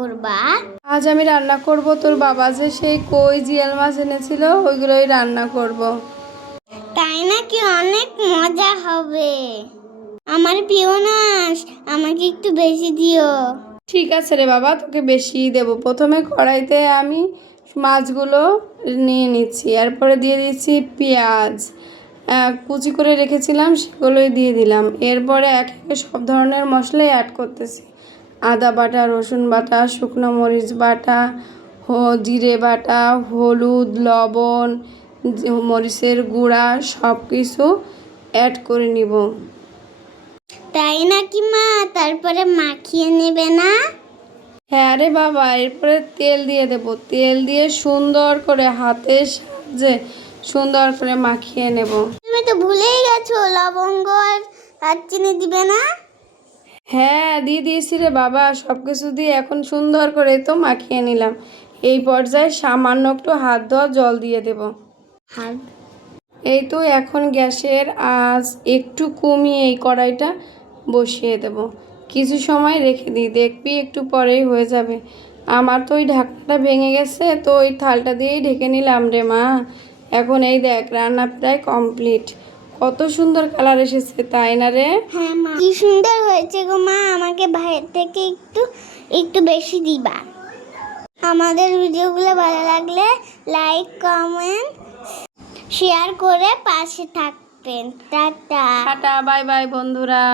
করবা? আজ আমি রান্না করব তোর বাবা যে সেই কই জিয়াল মাছ এনেছিল ওইগুলোই রান্না করব। তাই নাকি? অনেক মজা হবে। আমার প্রিয় মাছ, আমাকে একটু বেশি দিও। ঠিক আছে রে বাবা, তোকে বেশি দেব। প্রথমে কড়াইতে আমি মাছগুলো নিয়ে নিচ্ছি, এরপরে দিয়ে দিচ্ছি পেঁয়াজ, কুচি করে রেখেছিলাম সেগুলোই দিয়ে দিলাম। এরপরে এক একে সব ধরনের মশলাই অ্যাড করতেছি। আদা বাটা, রসুন বাটা, শুকনো মরিচ বাটা, জিরে বাটা, হলুদ, লবণ, মরিচের গুঁড়া সব কিছু অ্যাড করে নিব। তাই নাকি মা? তারপরে মাখিয়ে নেবে না? হ্যাঁ রে বাবা, এরপরে তেল দিয়ে দেব। তেল দিয়ে সুন্দর করে হাতের সাহায্যে সুন্দর করে মাখিয়ে নেব। তুমি তো ভুলেই গেছো, লবঙ্গ আর চিনি দিবে না? হ্যাঁ দিয়ে দিয়েছি রে বাবা, সব কিছু দিয়ে এখন সুন্দর করে তো মাখিয়ে নিলাম। এই পর্যায়ে সামান্য একটু হাত ধোয়া জল দিয়ে দেব। হ্যাঁ। এই তো এখন গ্যাসের আঁচ একটু কমিয়ে এই কড়াইটা বসিয়ে দেব। কিছু সময় রেখে দিই, দেখবি একটু পরেই হয়ে যাবে। আমার তো ওই ঢাকনাটা ভেঙে গেছে, তো ওই থালটা দিয়েই ঢেকে নিলাম রে মা। এখন এই দেখ রান্না প্রায় কমপ্লিট। কত সুন্দর কালার এসেছে, তাই না রে? হ্যাঁ মা, কি সুন্দর হয়েছে গো মা। আমাকে ভাইয়ের থেকে একটু একটু বেশি দিবা। আমাদের ভিডিওগুলো ভালো লাগলে লাইক, কমেন্ট, শেয়ার করে পাশে থাকবেন। টাটা। টাটা, বাই বাই বন্ধুরা।